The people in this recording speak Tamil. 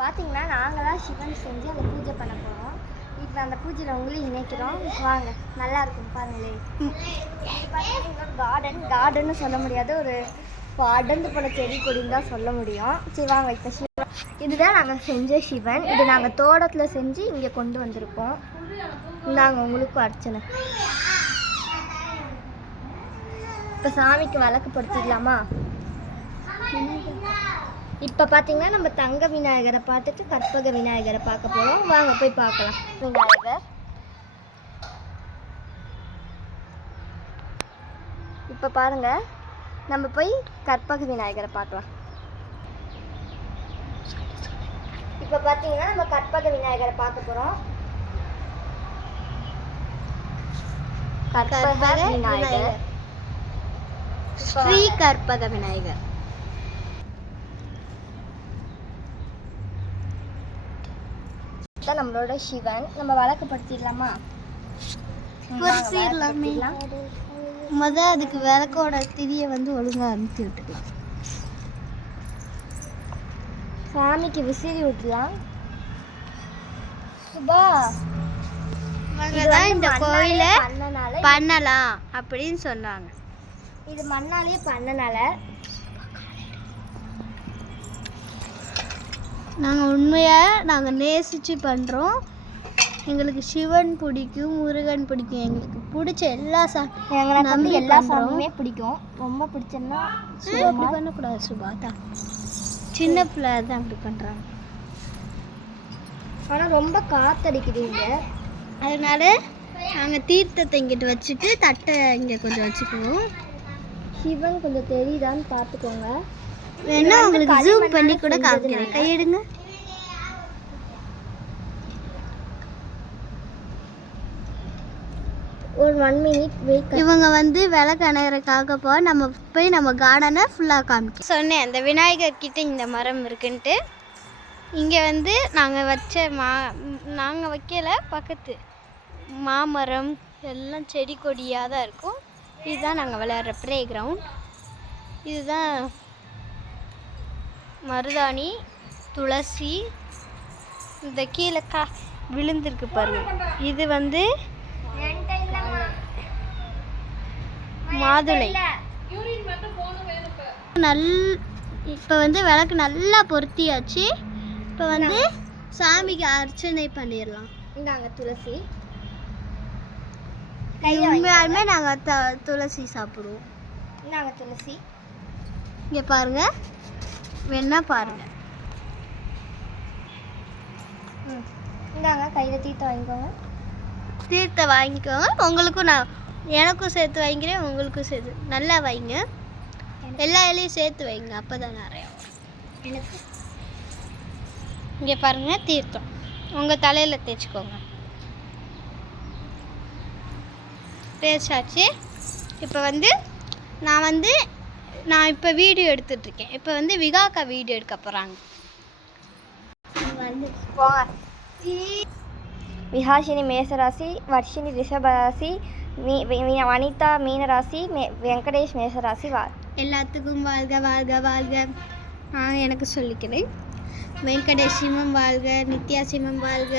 பார்த்தீங்கன்னா நாங்கள் தான் சிவன் செஞ்சு அந்த பூஜை பண்ண போகிறோம். இப்போ அந்த பூஜையில் உங்களையும் இணைக்கிறோம். வாங்க, நல்லா இருக்கும் பாருங்களே. பார்த்தீங்கன்னா கார்டன்னு சொல்ல முடியாது, ஒரு அடர்ந்து போன செடி கொடின்னு தான் சொல்ல முடியும். சரி வாங்க, இப்போ சிவன் இதுதான் நாங்கள் செஞ்ச சிவன். இது நாங்கள் தோட்டத்தில் செஞ்சு இங்கே கொண்டு வந்திருக்கோம். இந்தாங்க உங்களுக்கும் அர்ச்சனை. இப்போ சாமிக்கு விளக்கு படுத்திடலாமா? இப்போ பார்த்தீங்கன்னா நம்ம தங்க விநாயகரை பார்த்துட்டு கற்பக விநாயகரை பார்க்க போகிறோம். வாங்க போய் பார்க்கலாம். விநாயகர் இப்போ பாருங்க, நம்ம போய் கற்பக விநாயகரை பார்க்கலாம். இப்போ பார்த்தீங்கன்னா நம்ம கற்பக விநாயகரை பார்க்க போகிறோம். கற்பக விநாயகர், ஸ்ரீ கற்பக விநாயகர். நம்மளோட சிவன். நம்ம விளக்குப்படுத்திடலாமா? அதுக்கு விளக்கோட திரியை ஒழுங்கா அமுத்தி விட்டுக்கலாம். சாமிக்கு விசிறி விட்டுலாம். சுபா இந்த கோயில பண்ணலாம் அப்படின்னு சொன்னாங்க. இது மண்ணாலேயே பண்ணனால நாங்கள் உண்மையாக நேசித்து பண்ணுறோம். எங்களுக்கு சிவன் பிடிக்கும், முருகன் பிடிக்கும், எங்களுக்கு பிடிச்ச எல்லா எல்லா சாமியுமே பிடிக்கும். ரொம்ப பிடிச்சதுன்னா அப்படி பண்ணக்கூடாது சுபா, தான் சின்ன பிள்ளை தான் அப்படி பண்ணுறாங்க. ஆனால் ரொம்ப காற்றடிக்குதுங்க, அதனால நாங்கள் தீர்த்தத்தை இங்கிட்டு வச்சுட்டு தட்டை இங்கே கொஞ்சம் வச்சுக்குவோம். சிவன் கொஞ்சம் தெரியுதான்னு பார்த்துக்கோங்க. வேணா உங்களுக்கு ஜூம் பண்ணி கூட காமிக்கிறேன். கையெடுங்க. ஒரு 1 மினிட் வெயிட். இவங்க விளக்கு அணையறதுக்காக நம்ம போய் நம்ம கார்டனை ஃபுல்லாக காமிக்க சொன்னேன். அந்த விநாயகர் கிட்ட இந்த மரம் இருக்குன்ட்டு இங்கே நாங்கள் வச்ச நாங்கள் வைக்கல, பக்கத்து மாமரம் எல்லாம் செடி கொடியாக தான் இருக்கும். இதுதான் நாங்கள் விளையாடுற ப்ளே கிரவுண்ட். இதுதான் மருதாணி, துளசி, இந்த கீழே விழுந்திருக்கு பாருங்க. இது மாதுளை. இப்போ விளக்கு நல்லா பொருத்தியாச்சு. இப்போ சாமிக்கு அர்ச்சனை பண்ணிடலாம். இந்தாங்க துளசி. உண்மையாலுமே நாங்கள் துளசி சாப்பிடுவோம். இந்தாங்க துளசி. இங்கே பாருங்க, வேணா பாருங்க. இந்தாங்க கையில் தீர்த்தம் வாங்கிக்கோங்க. தீர்த்தம் வாங்கிக்கோங்க. உங்களுக்கும் எனக்கும் சேர்த்து வாங்கிக்கிறேன், உங்களுக்கும் சேர்த்து. நல்லா வைங்க, எல்லா இலையும் சேர்த்து வைங்க, அப்போ தான் நிறையா எனக்கு. இங்கே பாருங்க தீர்த்தம் உங்கள் தலையில் தேய்ச்சிக்கோங்க. தேய்ச்சாச்சு. இப்போ நான் இப்போ வீடியோ எடுத்துட்ருக்கேன். இப்போ விகாக்கா வீடியோ எடுக்க போகிறாங்க. விஹாசினி மேசராசி, வர்ஷினி ரிஷபராசி, வனிதா மீனராசி, வெங்கடேஷ் மேசராசி. எல்லாத்துக்கும் வாழ்க வாழ்க வாழ்க. நான் எனக்கு சொல்லிக்கிறேன். வெங்கடேஷ் சிம்மம் வாழ்க, நித்யா சிம்மம் வாழ்க,